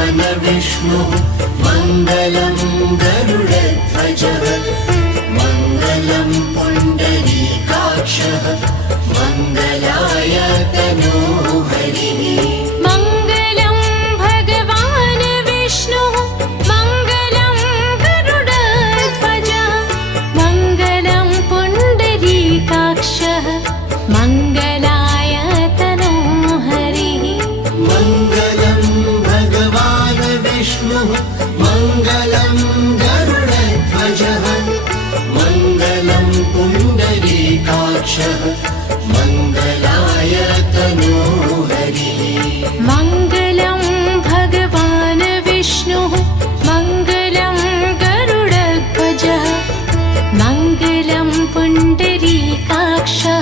भगवान् विष्णुः मङ्गलं गरुडध्वजः मङ्गलं पुण्डरीकाक्षः मङ्गलाय तनोहरिः मङ्गलं भगवान् विष्णुः मङ्गलं गरुडध्वजः मङ्गलं पुण्डरीकाक्षः मङ्गलाय तनोहरिः मङ्गलं भगवान् विष्णुः मङ्गलं गरुडध्वजः मङ्गलं पुण्डरीकाक्षः मङ्गलाय तनोहरिः मङ्गलं भगवान् विष्णुः मङ्गलं गरुडध्वजः मङ्गलं पुण्डरीकाक्षः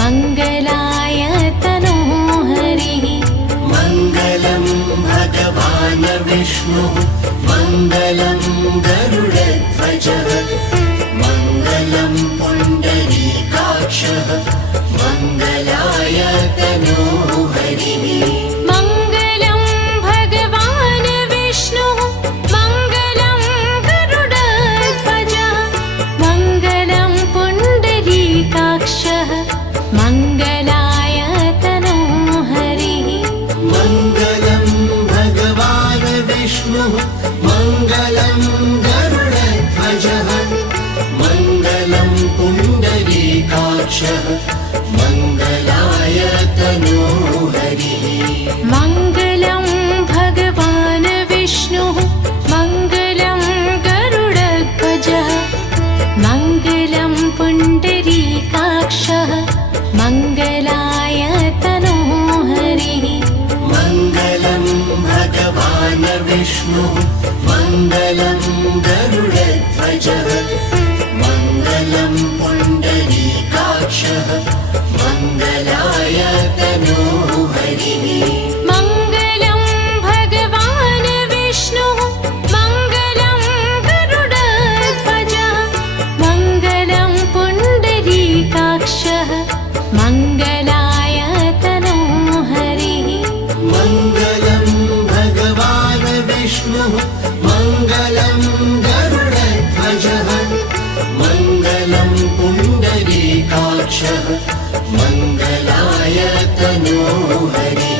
मङ्गलाय तनोहरिः मङ्गलं भगवान् विष्णुः मङ्गलं गरुडध्वजः मङ्गलं पुण्डरीकाक्षः मङ्गलाय तनोहरिः मङ्गलं भगवान् विष्णुः मङ्गलं गरुडध्वजः मङ्गलं पुण्डरीकाक्षः मङ्गलाय तनोहरिः मङ्गलं भगवान् विष्णुः मङ्गलं गरुडध्वजः मङ्गलं पुण्डरीकाक्षः मङ्गलाय तनोहरिः मङ्गलं भगवान् विष्णुः मङ्गलं गरुडध्वजः मङ्गलं पुण्डरीकाक्षः मङ्गलाय तनोहरिः मङ्गलं भगवान् विष्णुः मङ्गलं गरुडध्वजः मङ्गलं पुण्डरीकाक्षः मङ्गलाय तनोहरिः मङ्गलं भगवान् विष्णुः मङ्गलं गरुडध्वजः मङ्गलं पुण्डरीकाक्षः मङ्गलाय तनोहरिः मङ्गलं भगवान् विष्णुः मङ्गलं गरुडध्वजः मङ्गलं पुण्डरीकाक्षः मङ्गलाय तनोहरिः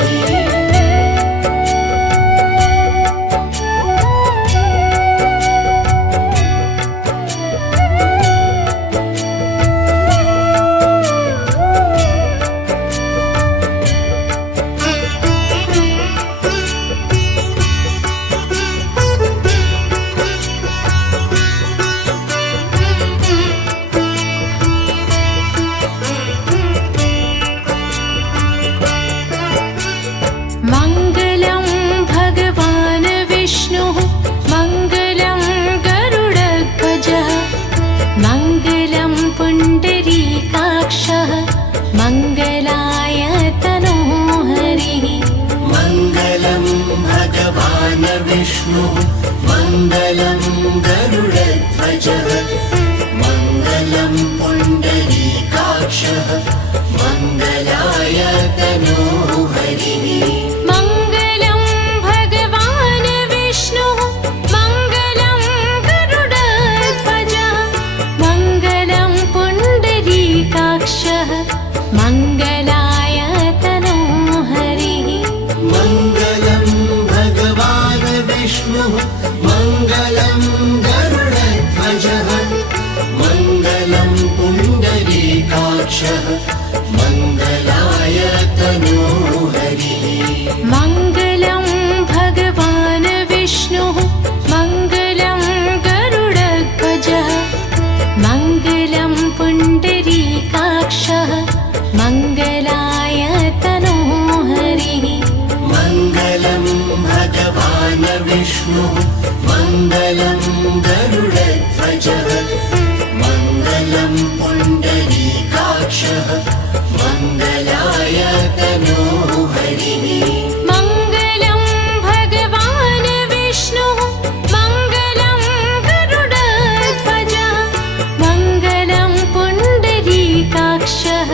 मङ्गलं भगवान् विष्णुः मङ्गलं गरुडध्वजः मङ्गलं पुण्डरीकाक्षः मङ्गलाय तनोहरिः मङ्गलं भगवान् विष्णुः मङ्गलं गरुडध्वजः मङ्गलं पुण्डरीकाक्षः मङ्गलाय तनोहरिः मङ्गलं भगवान् विष्णुः मङ्गलं गरुडध्वजः मङ्गलं पुण्डरीकाक्षः मङ्गलाय तनोहरिः मङ्गलं भगवान् विष्णुः मङ्गलं गरुडध्वजः मङ्गलं पुण्डरीकाक्षः मङ्गलाय तनोहरिः मङ्गलं भगवान् विष्णुः मङ्गलं गरुडध्वजः मङ्गलं पुण्डरीकाक्षः मङ्गलाय तनोहरिः मङ्गलं भगवान् विष्णुः मङ्गलं गरुडध्वजः मङ्गलं पुण्डरीकाक्षः मङ्गलाय तनोहरिः मङ्गलं भगवान् विष्णुः मङ्गलं गरुडध्वजः मङ्गलं पुण्डरीकाक्षः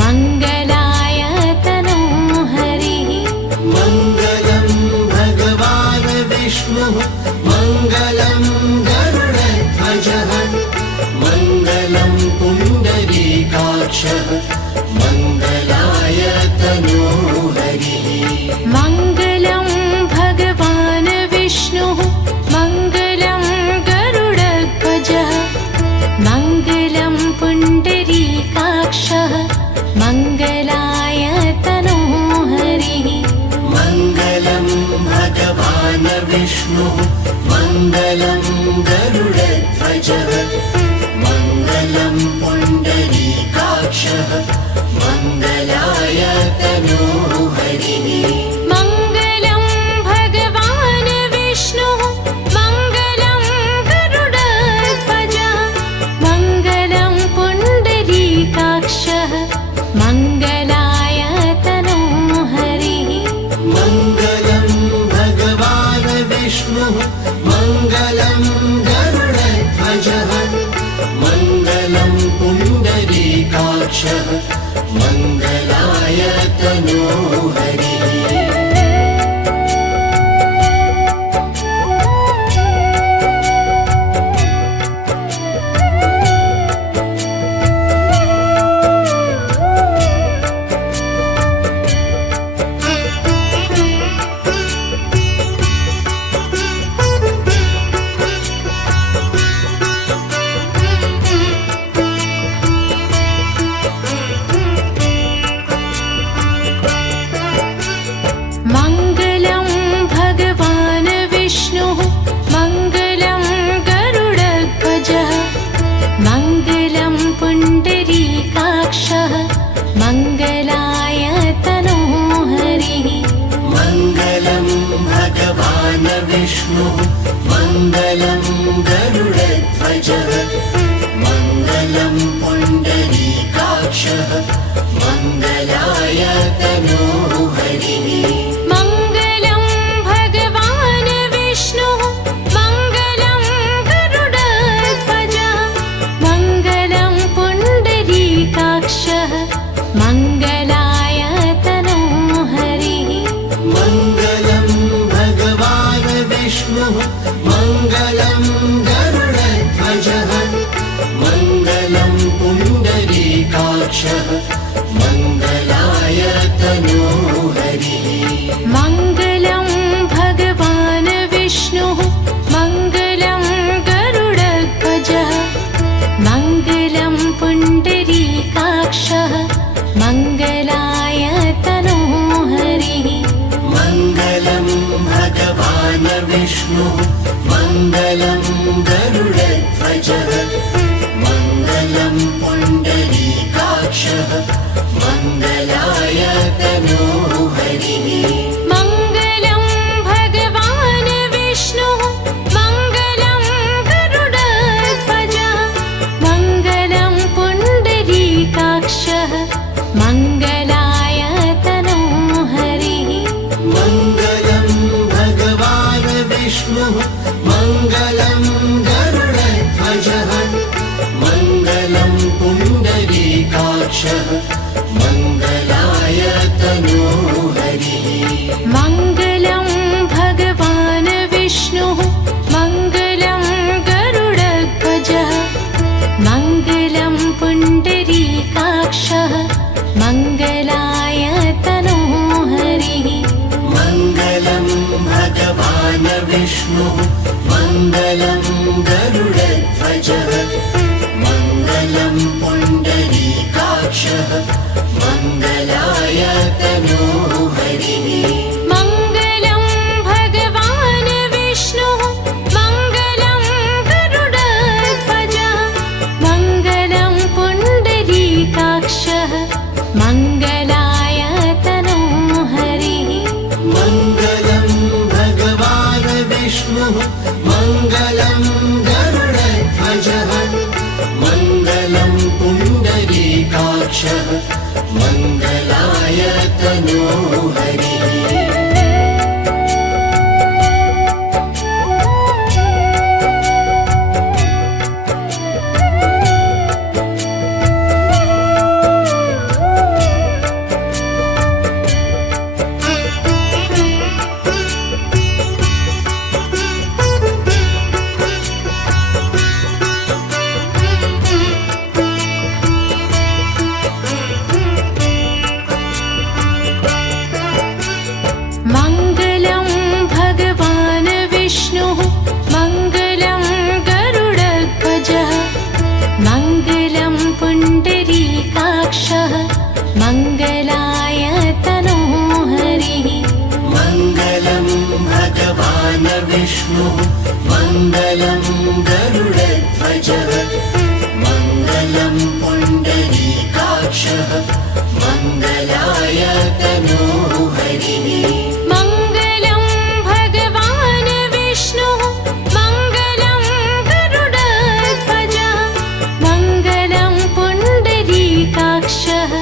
मङ्गलाय तनोहरिः मङ्गलं भगवान् विष्णुः मङ्गलं गरुडध्वजः मङ्गलं पुण्डरीकाक्षः मङ्गलाय तनोहरिः मङ्गलं भगवान् विष्णुः मङ्गलं गरुडध्वजः मङ्गलं पुण्डरीकाक्षः मङ्गलाय तनोहरिः मङ्गलं भगवान् विष्णुः मङ्गलं गरुडध्वजः मङ्गलं पुण्डरीकाक्षः मङ्गलाय तनोहरिः मङ्गलं भगवान् विष्णुः मङ्गलं गरुडध्वजः मङ्गलं पुण्डरीकाक्षः मङ्गलाय तनोहरिः मङ्गलं भगवान् विष्णुः मङ्गलं गरुडध्वजः मङ्गलं पुण्डरीकाक्षः मङ्गलाय तनोहरिः मङ्गलं भगवान् विष्णुः मङ्गलं गरुडध्वजः मङ्गलं पुण्डरीकाक्षः मङ्गलाय तनोहरिः मङ्गलं भगवान् विष्णुः मङ्गलं गरुडध्वजः मङ्गलं पुण्डरीकाक्षः मङ्गलाय तनोहरिः मङ्गलं भगवान् विष्णुः मङ्गलं गरुडध्वजः मङ्गलं पुण्डरीकाक्षः मङ्गलाय तनोहरिः मङ्गलं भगवान् विष्णुः मङ्गलं गरुडध्वजः मङ्गलं पुण्डरीकाक्षः मङ्गलाय तनोहरिः मङ्गलं भगवान् विष्णुः मङ्गलं गरुडध्वजः मङ्गलं पुण्डरीकाक्षः मङ्गलाय तनोहरिः मङ्गलं भगवान् विष्णुः मङ्गलं गरुडध्वजः मङ्गलं पुण्डरीकाक्षः मङ्गलाय तनोहरिः मङ्गलं भगवान् विष्णुः मङ्गलं गरुडध्वजः मङ्गलं पुण्डरीकाक्षः मङ्गलाय तनोहरिः मङ्गलं भगवान् विष्णुः मङ्गलं गरुडध्वजः मङ्गलं पुण्डरीकाक्षः मङ्गलाय तनोहरिः मङ्गलं भगवान् विष्णुः मङ्गलं गरुडध्वजः मङ्गलं पुण्डरीकाक्षः मङ्गलाय तनोहरिः मङ्गलं भगवान् विष्णुः मङ्गलं गरुडध्वजः मङ्गलं पुण्डरीकाक्षः मङ्गलाय तनोहरिः मङ्गलं भगवान् विष्णुः मङ्गलं गरुडध्वजः मङ्गलं पुण्डरीकाक्षः मङ्गलाय तनोहरिः मङ्गलं भगवान् विष्णुः मङ्गलं गरुडध्वजः मङ्गलं पुण्डरीकाक्षः मङ्गलाय तनोहरिः भगवान् विष्णुः मङ्गलं गरुडध्वजः मङ्गलं पुण्डरीकाक्षः मङ्गलाय तनोः हरिः मङ्गलं भगवान् विष्णुः मङ्गलं गरुडध्वजः मङ्गलं पुण्डरीकाक्षः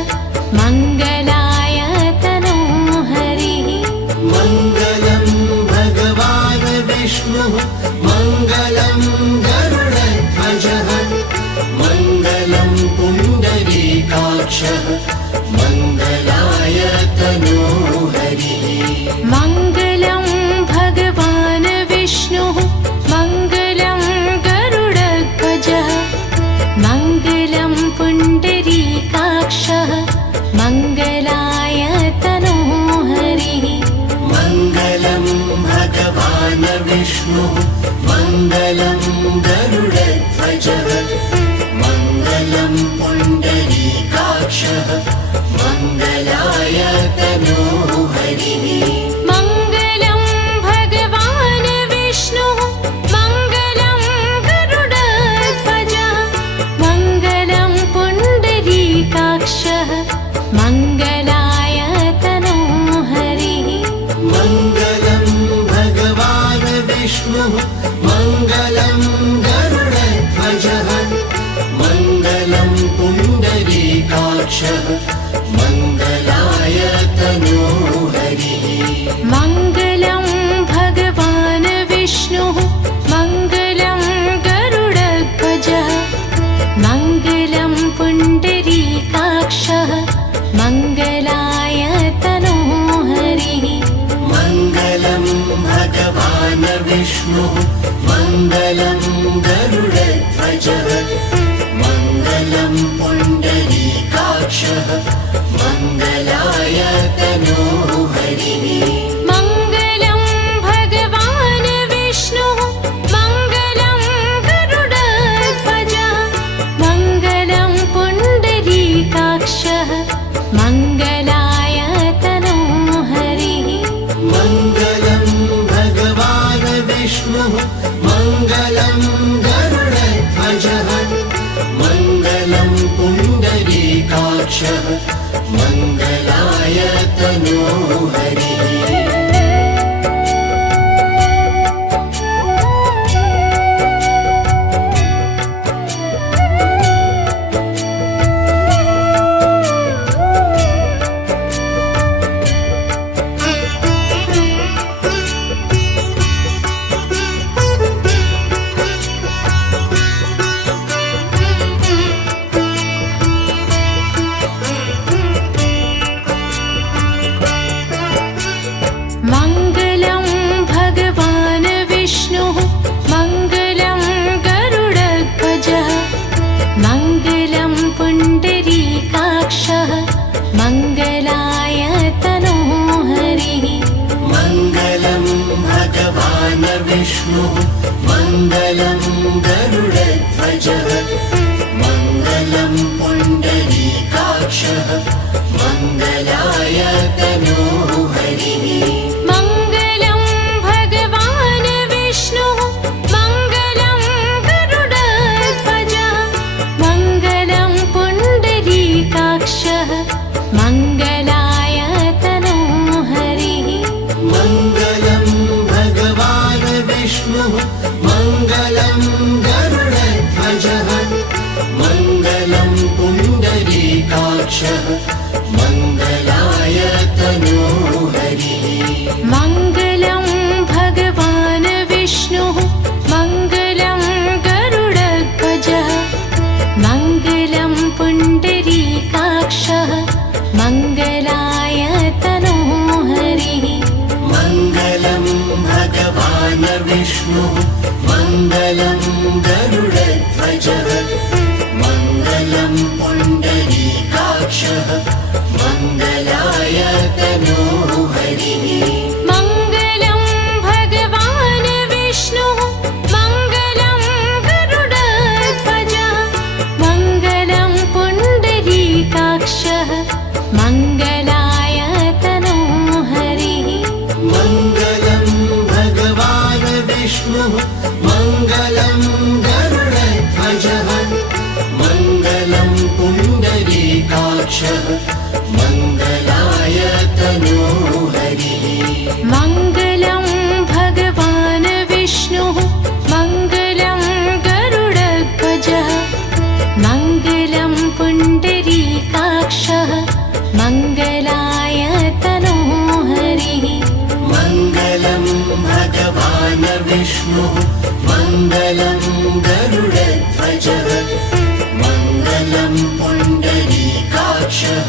मङ्गलाय तनोः हरिः मङ्गलं भगवान् विष्णुः मङ्गलं गरुडध्वजः मङ्गलं पुण्डरीकाक्षः मङ्गलाय तनोः हरिः मङ्गलं भगवान् विष्णुः मङ्गलं गरुडध्वजः मङ्गलं पुण्डरीकाक्षः मङ्गलाय तनोः हरिः मङ्गलं भगवान् विष्णुः मङ्गलं गरुडध्वजः मङ्गलं पुण्डरीकाक्षः मङ्गलाय तनोः हरिः मङ्गलं भगवान् विष्णुः मङ्गलं गरुडध्वजः मङ्गलं पुण्डरीकाक्षः मङ्गलाय तनोः हरिः मङ्गलं भगवान् विष्णुः मङ्गलं गरुडध्वजः मङ्गलं पुण्डरीकाक्षः मङ्गलाय तनोः हरिः मङ्गलं भगवान् विष्णुः मङ्गलं गरुडध्वजः मङ्गलं पुण्डरीकाक्षः मङ्गलाय तनोः हरिः मङ्गलं भगवान् विष्णुः मङ्गलं गरुडध्वजः मङ्गलं पुण्डरीकाक्षः मङ्गलाय तनोः हरिः मङ्गलं भगवान् विष्णुः मङ्गलं गरुडध्वजः मङ्गलं पुण्डरीकाक्षः मङ्गलाय तनोः हरिः मङ्गलं भगवान् विष्णुः मङ्गलं गरुडध्वजः मङ्गलं पुण्डरीकाक्षः मङ्गलाय तनोः हरिः मङ्गलं भगवान् विष्णुः मङ्गलं गरुडध्वजः मङ्गलं पुण्डरीकाक्षः मङ्गलाय तनोः हरिः मङ्गलं भगवान् विष्णुः मङ्गलं गरुडध्वजः मङ्गलं पुण्डरीकाक्षः मङ्गलाय तनोः हरिः मङ्गलं भगवान् विष्णुः मङ्गलं गरुडध्वजः मङ्गलं पुण्डरीकाक्षः मङ्गलाय तनोः हरिः मङ्गलं भगवान् विष्णुः मङ्गलं गरुडध्वजः मङ्गलं पुण्डरीकाक्षः मङ्गलाय तनोः हरिः मङ्गलं भगवान् विष्णुः मङ्गलं गरुडध्वजः मङ्गलं पुण्डरीकाक्षः मङ्गलाय तनोः हरिः मङ्गलं भगवान् विष्णुः मङ्गलं गरुडध्वजः मङ्गलं पुण्डरीकाक्षः मङ्गलाय तनोः हरिः मङ्गलं भगवान् विष्णुः मङ्गलं गरुडध्वजः मङ्गलं पुण्डरीकाक्षः मङ्गलाय तनोः हरिः मङ्गलं भगवान् विष्णुः मङ्गलं गरुडध्वजः मङ्गलं पुण्डरीकाक्षः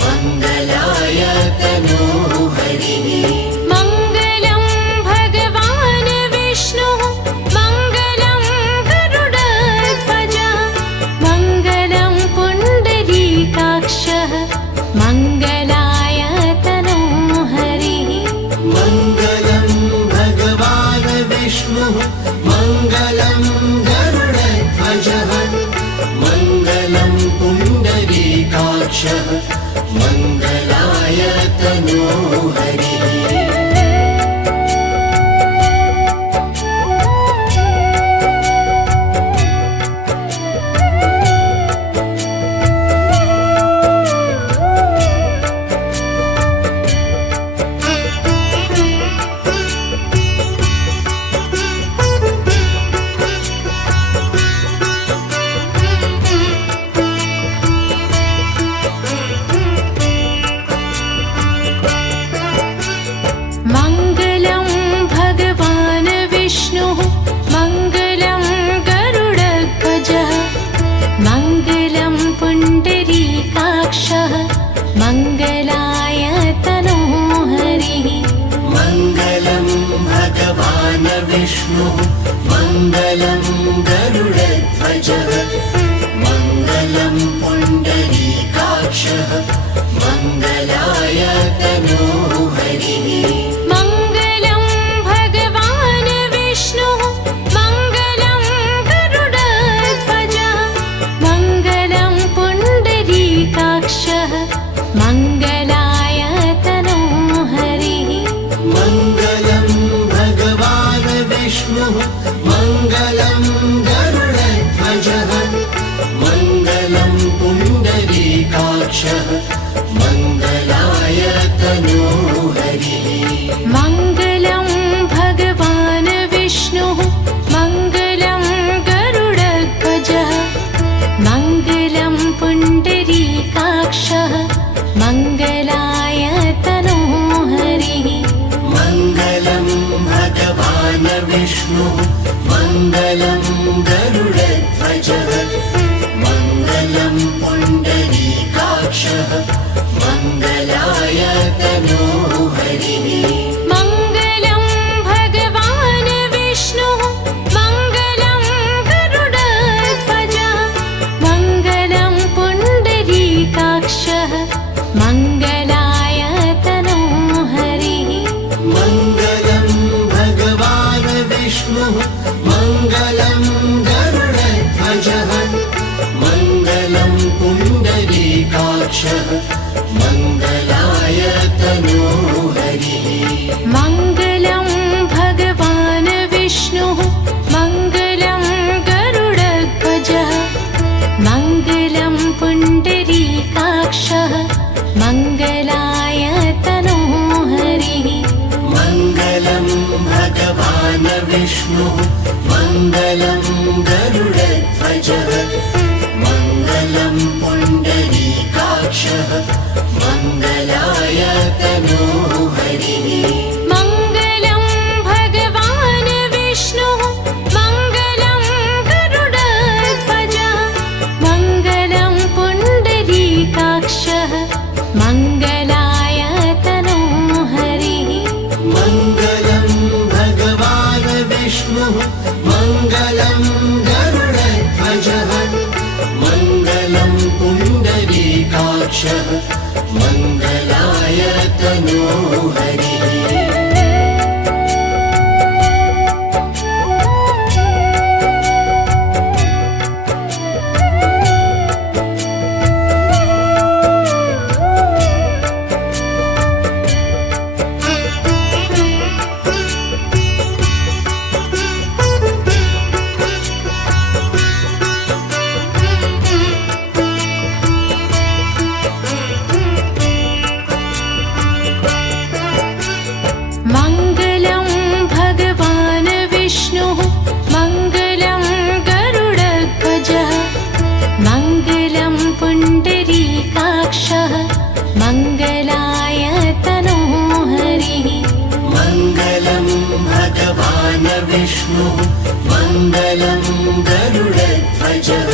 मङ्गलाय तनोः हरिः मङ्गलं भगवान् विष्णुः मङ्गलं गरुडध्वजः मङ्गलं पुण्डरीकाक्षः मङ्गलाय तनोः हरिः मङ्गलं भगवान् विष्णुः मङ्गलं गरुडध्वजः मङ्गलं पुण्डरीकाक्षः मङ्गलाय तनोः हरिः मङ्गलं भगवान् विष्णुः मङ्गलं गरुडध्वजः मङ्गलं पुण्डरीकाक्षः मङ्गलाय तनोः हरिः मङ्गलं भगवान् विष्णुः मङ्गलं गरुडध्वजः मङ्गलं पुण्डरीकाक्षः मङ्गलाय तनोः हरिः मङ्गलं भगवान् विष्णुः मङ्गलं गरुडध्वजः मङ्गलं पुण्डरीकाक्षः मङ्गलाय तनोः हरिः मङ्गलं भगवान् विष्णुः मङ्गलं गरुडध्वजः मङ्गलं पुण्डरीकाक्षः मङ्गलाय तनोः हरिः मङ्गलं भगवान् विष्णुः मङ्गलं गरुडध्वजः मङ्गलं पुण्डरीकाक्षः मङ्गलाय तनोः हरिः मङ्गलं भगवान् विष्णुः मङ्गलं गरुडध्वजः मङ्गलं पुण्डरीकाक्षः मङ्गलाय तनोः हरिः मङ्गलं भगवान् विष्णुः मङ्गलं गरुडध्वजः मङ्गलं पुण्डरीकाक्षः मङ्गलाय तनोः हरिः मङ्गलं भगवान् विष्णुः मङ्गलं गरुडध्वजः मङ्गलं पुण्डरीकाक्षः मङ्गलाय तनोः हरिः मङ्गलं भगवान् विष्णुः मङ्गलं गरुडध्वजः मङ्गलं पुण्डरीकाक्षः मङ्गलाय तनोः हरिः मङ्गलं भगवान् विष्णुः मङ्गलं गरुडध्वजः मङ्गलं पुण्डरीकाक्षः मङ्गलाय तनोः हरिः मङ्गलं भगवान् विष्णुः मङ्गलं गरुडध्वजः मङ्गलं पुण्डरीकाक्षः मङ्गलाय तनोः हरिः मङ्गलं भगवान् विष्णुः मङ्गलं गरुडध्वजः मङ्गलं पुण्डरीकाक्षः मङ्गलाय तनोः हरिः भगवान् विष्णुः मङ्गलं गरुडध्वजः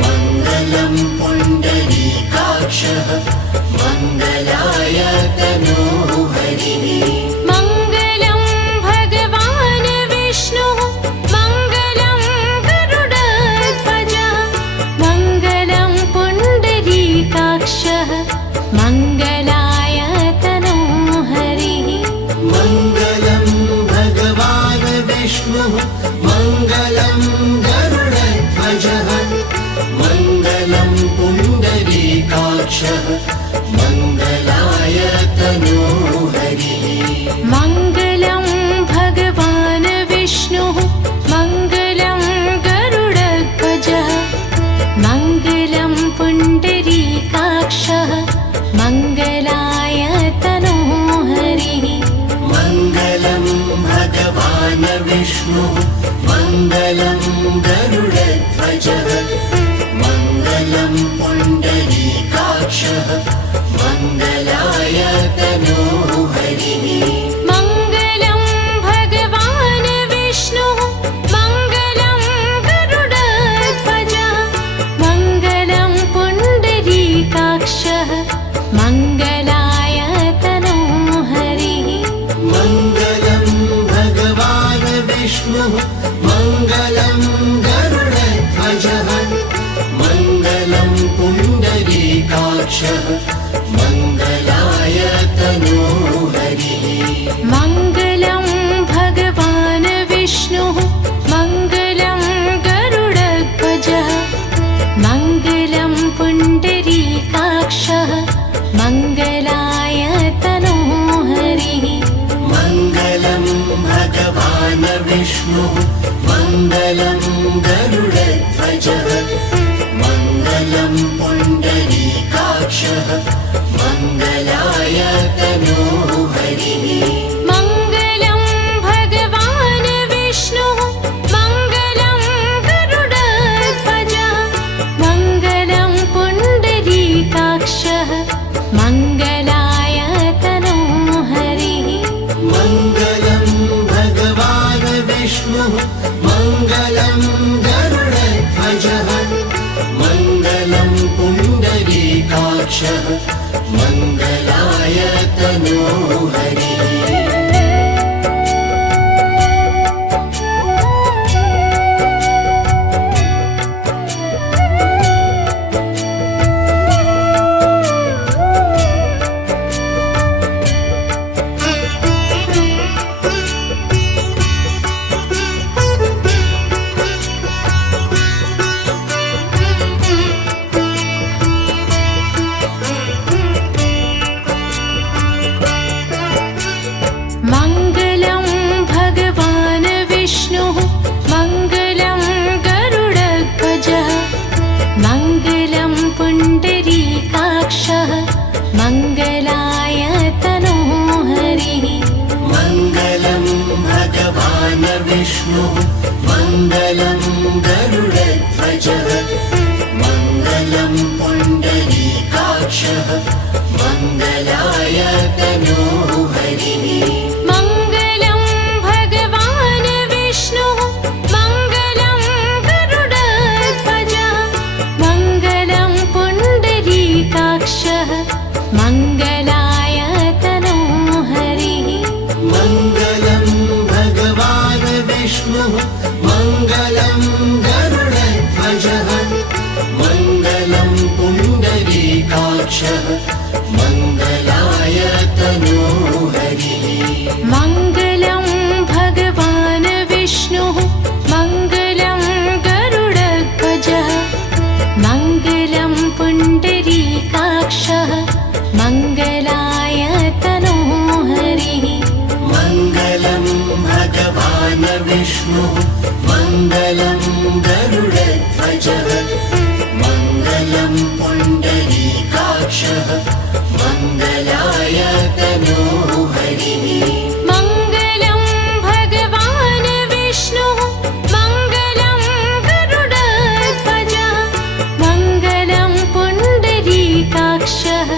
मङ्गलं पुण्डरीकाक्षः मङ्गलाय तनोहरिः मङ्गलं भगवान् विष्णुः मङ्गलं गरुडध्वजः मङ्गलं पुण्डरीकाक्षः मङ्गलाय तनोहरिः मङ्गलं भगवान् विष्णुः मङ्गलं गरुडध्वजः मङ्गलं पुण्डरीकाक्षः मङ्गलाय तनोहरिः मङ्गलं भगवान् विष्णुः मङ्गलं गरुडध्वजः मङ्गलं पुण्डरीकाक्षः मङ्गलाय तनोहरिः मङ्गलं भगवान् विष्णुः मङ्गलं गरुडध्वजः मङ्गलं पुण्डरीकाक्षः मङ्गलाय तनोहरिः मङ्गलं भगवान् विष्णुः मङ्गलं गरुडध्वजः मङ्गलं पुण्डरीकाक्षः मङ्गलाय तनोहरिः मङ्गलं भगवान् विष्णुः मङ्गलं गरुडध्वजः मङ्गलं पुण्डरीकाक्षः मङ्गलाय तनोहरिः मङ्गलं भगवान् विष्णुः मङ्गलं गरुडध्वजः मङ्गलं पुण्डरीकाक्षः मङ्गलाय तनोहरिः मङ्गलं भगवान् विष्णुः मङ्गलं गरुडध्वजः मङ्गलं पुण्डरीकाक्षः मङ्गलाय तनोहरिः मङ्गलं भगवान् विष्णुः मङ्गलं गरुडध्वजः मङ्गलं पुण्डरीकाक्षः मङ्गलाय तनोहरिः मङ्गलं भगवान् विष्णुः मङ्गलं गरुडध्वजः मङ्गलं पुण्डरीकाक्षः मङ्गलाय तनोहरिः मङ्गलं भगवान् विष्णुः मङ्गलं गरुडध्वजः मङ्गलं पुण्डरीकाक्षः मङ्गलाय तनोहरिः मङ्गलं भगवान् विष्णुः मङ्गलं गरुडध्वजः मङ्गलं पुण्डरीकाक्षः मङ्गलाय तनोहरिः मङ्गलं भगवान् विष्णुः मङ्गलं गरुडध्वजः मङ्गलं पुण्डरीकाक्षः मङ्गलाय तनोहरिः मङ्गलं भगवान् विष्णुः मङ्गलं गरुडध्वजः मङ्गलं पुण्डरीकाक्षः मङ्गलाय तनोहरिः मङ्गलं भगवान् विष्णुः मङ्गलं गरुडध्वजः मङ्गलं पुण्डरीकाक्षः मङ्गलाय तनोहरिः मङ्गलं भगवान् विष्णुः मङ्गलं गरुडध्वजः मङ्गलं पुण्डरीकाक्षः मङ्गलाय तनोहरिः मङ्गलं भगवान् विष्णुः मङ्गलं गरुडध्वजः मङ्गलं पुण्डरीकाक्षः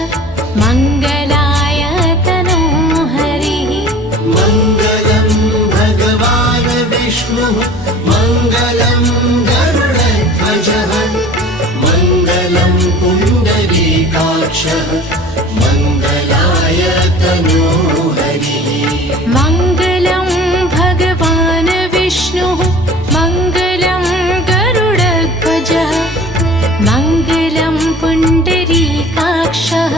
मङ्गलाय तनोहरिः मङ्गलं भगवान् विष्णुः मङ्गलं गरुडध्वजः मङ्गलं पुण्डरीकाक्षः मङ्गलाय तनोहरिः मङ्गलं भगवान् विष्णुः मङ्गलं गरुडध्वजः मङ्गलं पुण्डरीकाक्षः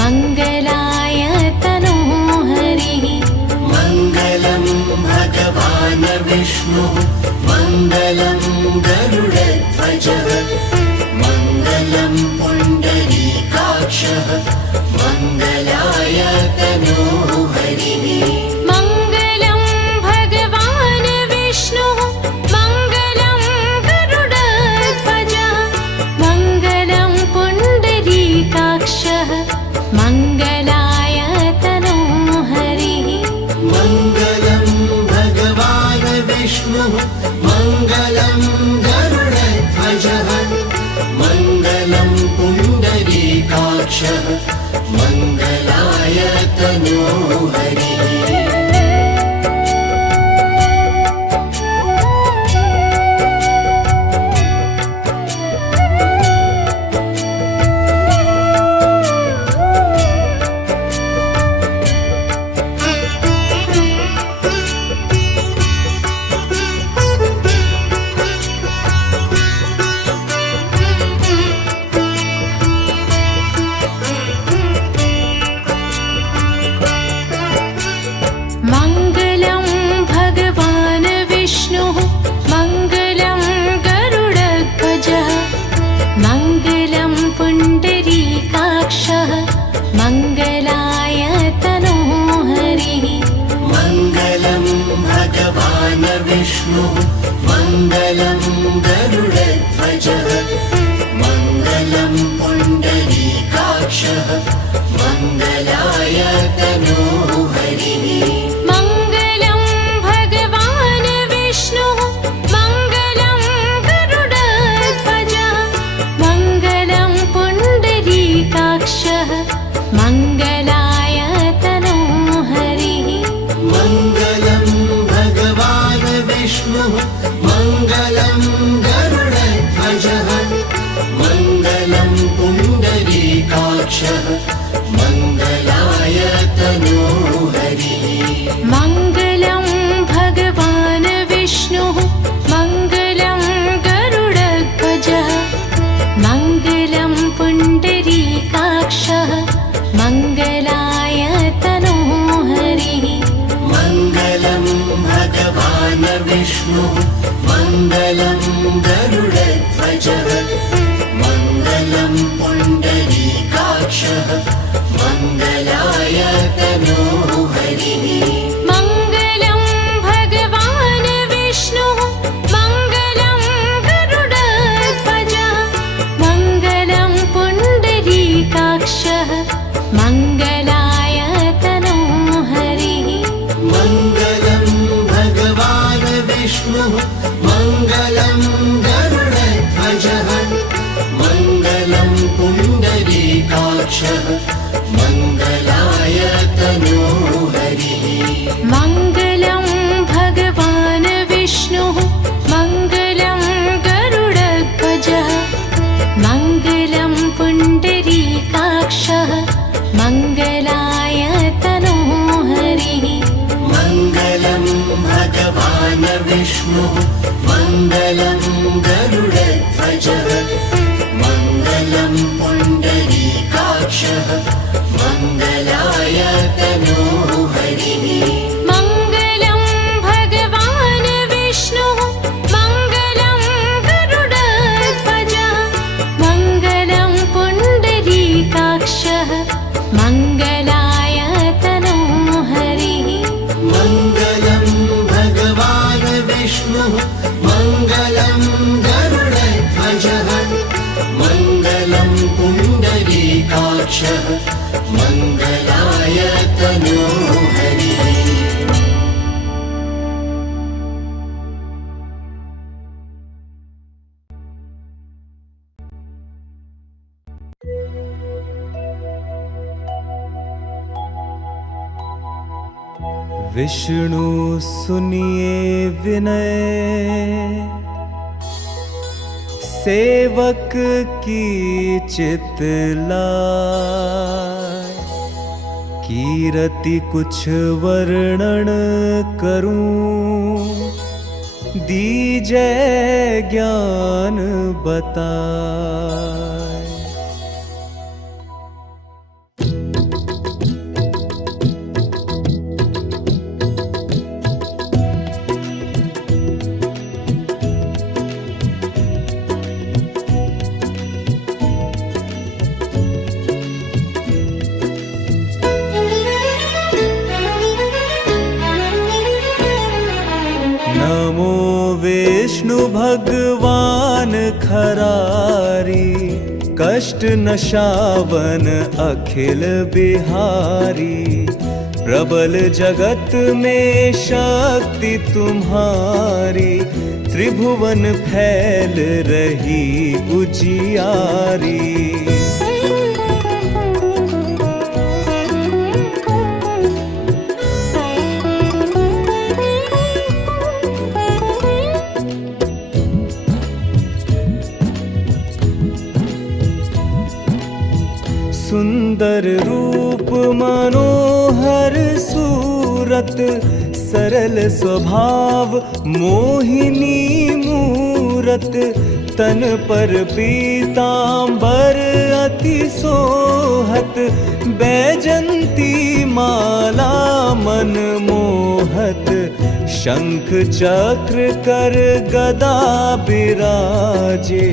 मङ्गलाय तनोहरिः मङ्गलं भगवान् विष्णुः मङ्गलं गरुडध्वजः मङ्गलं पुण्डरीकाक्षः मङ्गलाय तनोहरिः मङ्गलं भगवान् विष्णुः मङ्गलं गरुडध्वजः मङ्गलं पुण्डरीकाक्षः मङ्गलाय तनोहरिः मङ्गलं भगवान् विष्णुः मङ्गलं गरुडध्वजः मङ्गलं पुण्डरीकाक्षः मङ्गलाय तनोहरिः मङ्गलं भगवान् विष्णुः मङ्गलं गरुडध्वजः मङ्गलं पुण्डरीकाक्षः मङ्गलाय तनोहरिः मङ्गलं भगवान् विष्णुः मङ्गलं गरुडध्वजः मङ्गलं पुण्डरीकाक्षः मङ्गलाय तनोहरिः मङ्गलं भगवान् विष्णुः मङ्गलं गरुडध्वजः मङ्गलं पुण्डरीकाक्षः मङ्गलाय तनोहरिः मङ्गलं भगवान् विष्णुः मङ्गलं गरुडध्वजः मङ्गलं पुण्डरीकाक्षः मङ्गलाय तनोहरिः मङ्गलं भगवान् विष्णुः मङ्गलं गरुडध्वजः मङ्गलं पुण्डरीकाक्षः मङ्गलाय तनोहरिः मङ्गलं भगवान् विष्णुः मङ्गलं गरुडध्वजः मङ्गलं पुण्डरीकाक्षः मङ्गलाय तनोहरिः मङ्गलं भगवान् विष्णुः मङ्गलं गरुडध्वजः मङ्गलं पुण्डरीकाक्षः मङ्गलाय तनोहरिः मङ्गलं भगवान् विष्णुः मङ्गलं गरुडध्वजः मङ्गलं पुण्डरीकाक्षः मङ्गलाय तनोहरिः मङ्गलं भगवान् विष्णुः मङ्गलं गरुडध्वजः मङ्गलं पुण्डरीकाक्षः मङ्गलाय तनोहरिः मङ्गलं भगवान् विष्णुः मङ्गलं गरुडध्वजः मङ्गलं पुण्डरीकाक्षः मङ्गलाय तनोहरिः मङ्गलं भगवान् विष्णुः मङ्गलं गरुडध्वजः मङ्गलं पुण्डरीकाक्षः मङ्गलाय तनोहरिः मङ्गलं भगवान् विष्णुः मङ्गलं गरुडध्वजः मङ्गलं पुण्डरीकाक्षः मङ्गलाय तनोहरिः विष्णु सुनिए विनय, सेवक की चित लाय। कीरति कुछ वर्णन करूं, दीजै ज्ञान बताए। नमो विष्णु भगवान खरारी, कष्ट नशावन अखिल बिहारी। प्रबल जगत में शक्ति तुम्हारी, त्रिभुवन फैल रही उजियारी। सुंदर रूप मनोहर सूरत, सरल स्वभाव मोहिनी मूरत। तन पर पीतांबर अति सोहत, बैजंती माला मन मोहत। शंख चक्र कर गदा बिराजे,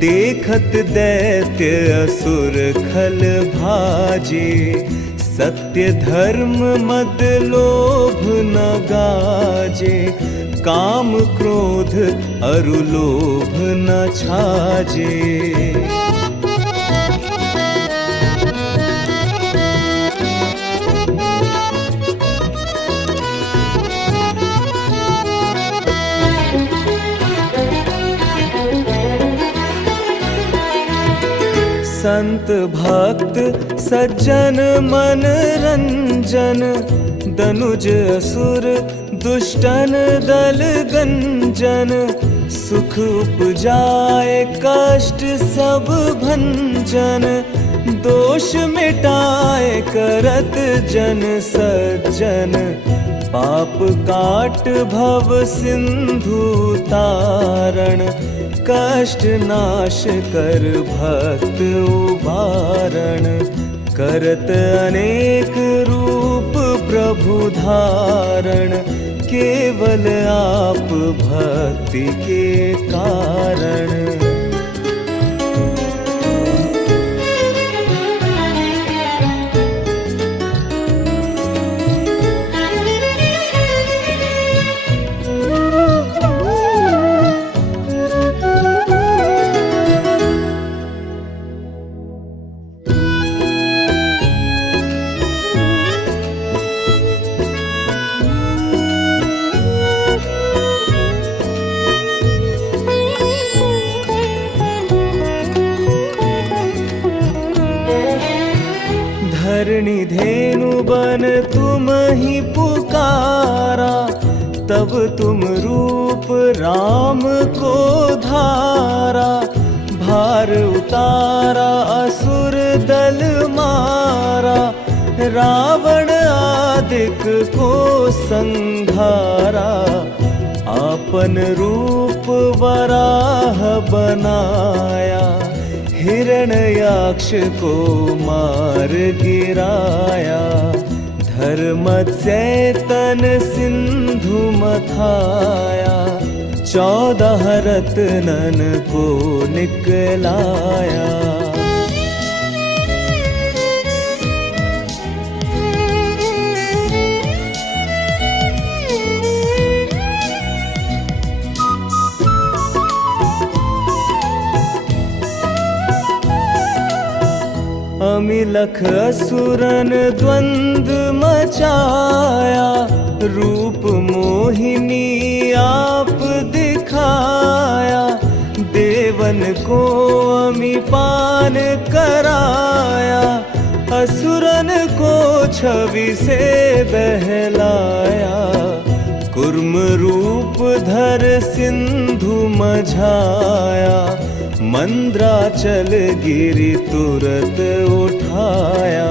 देखत दैत्य असुर खल भाजे। सत्य धर्म मद लोभ न गाजे, काम क्रोध अरु लोभ न छाजे। संत भक्त सज्जन मन रंजन, दनुज असुर दुष्टन दल गंजन। सुख उपजाए कष्ट सब भंजन, दोष मिटाए करत जन सज्जन। पाप काट भव सिंधु तारण, कष्ट नाश कर भक्त उबारण। करत अनेक रूप प्रभु धारण, केवल आप भक्ति के कारण। धरणी धेनु बन तुम ही पुकारा, तब तुम रूप राम को धारा। भार उतारा असुर दल मारा, रावण आदिक को संघारा। आपन रूप वराह बनाया, हिरण्याक्ष को मार गिराया। धर्म चैतन सिंधु मथाया, 14 रत्नन को निकलाया। अमिलख असुरन द्वंद मचाया, रूप मोहिनी आप दिखाया। देवन को अमिपान कराया, असुरन को छवि से बहलाया, कुर्म रूप धर सिंधु मझाया, मंद्राचल गिरि तुरत उठाया,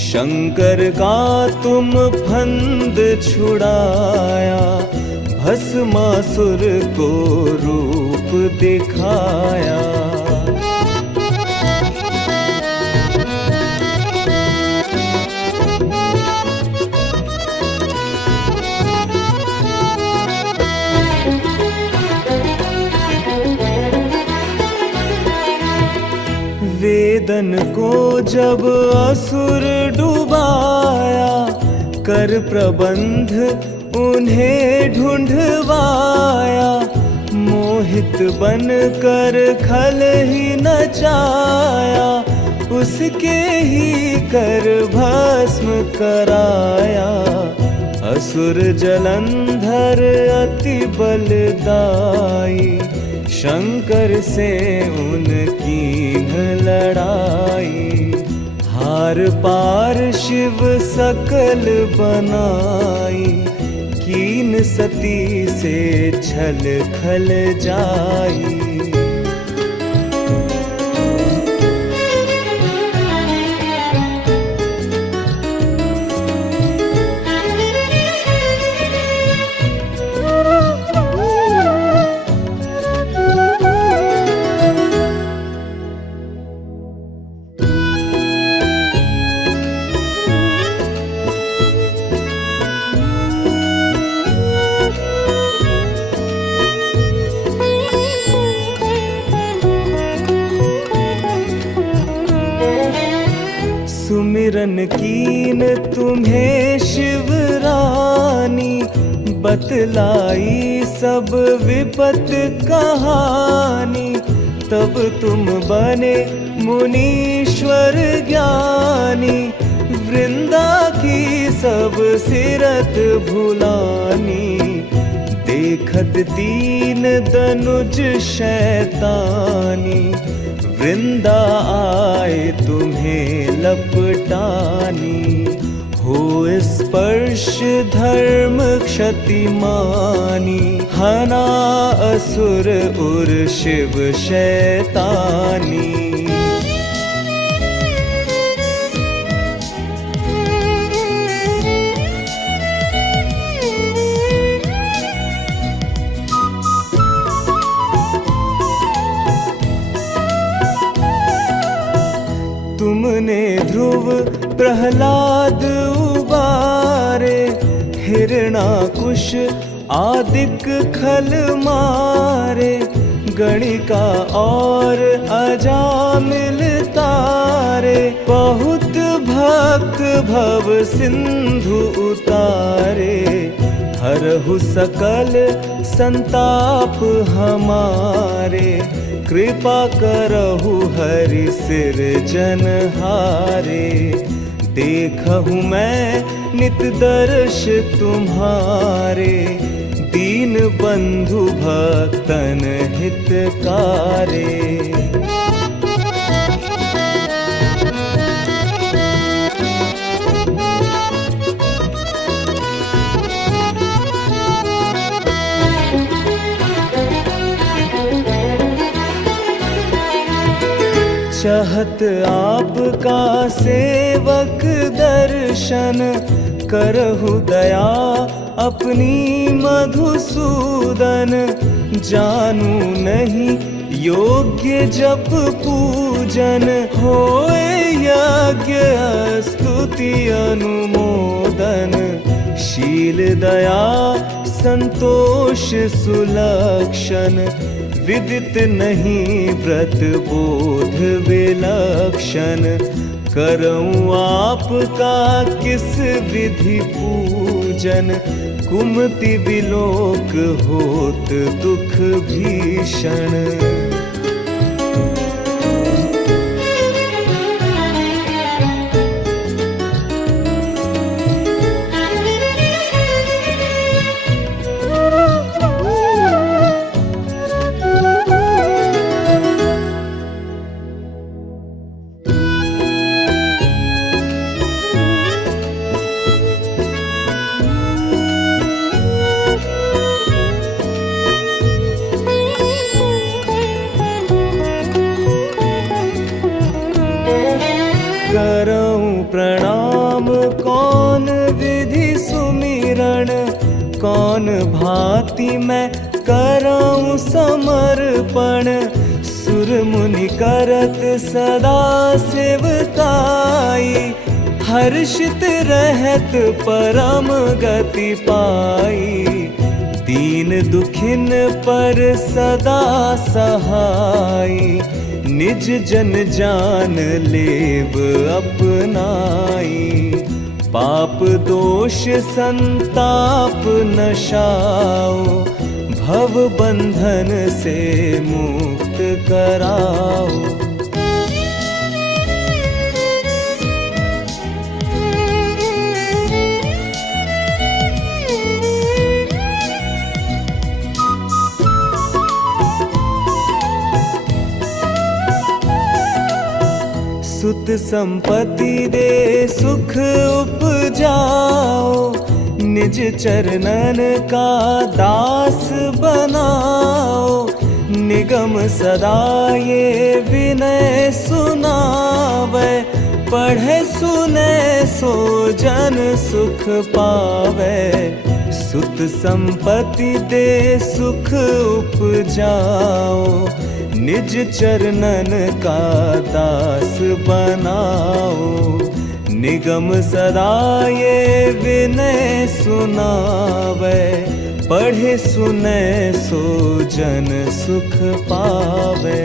शंकर का तुम फंद छुड़ाया, भस्मासुर को रूप दिखाया। वेदन को जब असुर डुबाया, कर प्रबंध उन्हें ढूंढवाया, मोहित बन कर खल ही नचाया, उसके ही कर भस्म कराया। असुर जलंधर अति बलदाई, शंकर से उनकी लड़ाई, हार पार शिव सकल बनाई, कीन सती से छल खल जाई। सुमिरन कीन तुम्हें शिवरानी, बतलाई सब विपत कहानी, तब तुम बने मुनीश्वर ज्ञानी, वृंदा की सब सिरत भुलानी, देखत दीन दनुज शैतानी, वृंदा आए तुम्हें लपटानी, हो स्पर्श धर्म क्षतिमानी, हना असुर उर शिव शैतानी। तुमने ध्रुव प्रहलाद उबारे, हिरणाकुश आदिक खल मारे, गणिका और अजामिल तारे, बहुत भक्त भव सिंधु उतारे, हरहु सकल संताप हमारे, कृपा करहु हरि सिरजनहारे, देखहु मैं नित दर्श तुम्हारे, दीन बंधु भक्तन हितकारे। चाहत आपका सेवक दर्शन, करहु दया अपनी मधुसूदन, जानू नहीं योग्य जप पूजन, होए यज्ञ स्तुति अनुमोदन, शील दया संतोष सुलक्षण, विदित नहीं व्रत बोध विलक्षण, करऊं आपका किस विधि पूजन, कुमति विलोक होत दुख भीषण। कौन भांति मैं करऊं समर्पण। सुर मुनि करत सदा सेवकाई, हर्षित रहत परम गति पाई। दीन दुखिन पर सदा सहाई, निज जन जान लेव अपनाई। पाप दोष संताप नशाओ, भव बंधन से मुक्त कराओ। सुत संपत्ति दे सुख उपजाओ, निज चरणन का दास बनाओ। निगम सदा ये विनय सुनावे, पढ़े सुने सो जन सुख पावे। सुत संपत्ति दे सुख उपजाओ, निज चरणन का दास बनाओ। निगम सदा ये विनय सुनावे, पढ़े सुने सो जन सुख पावे।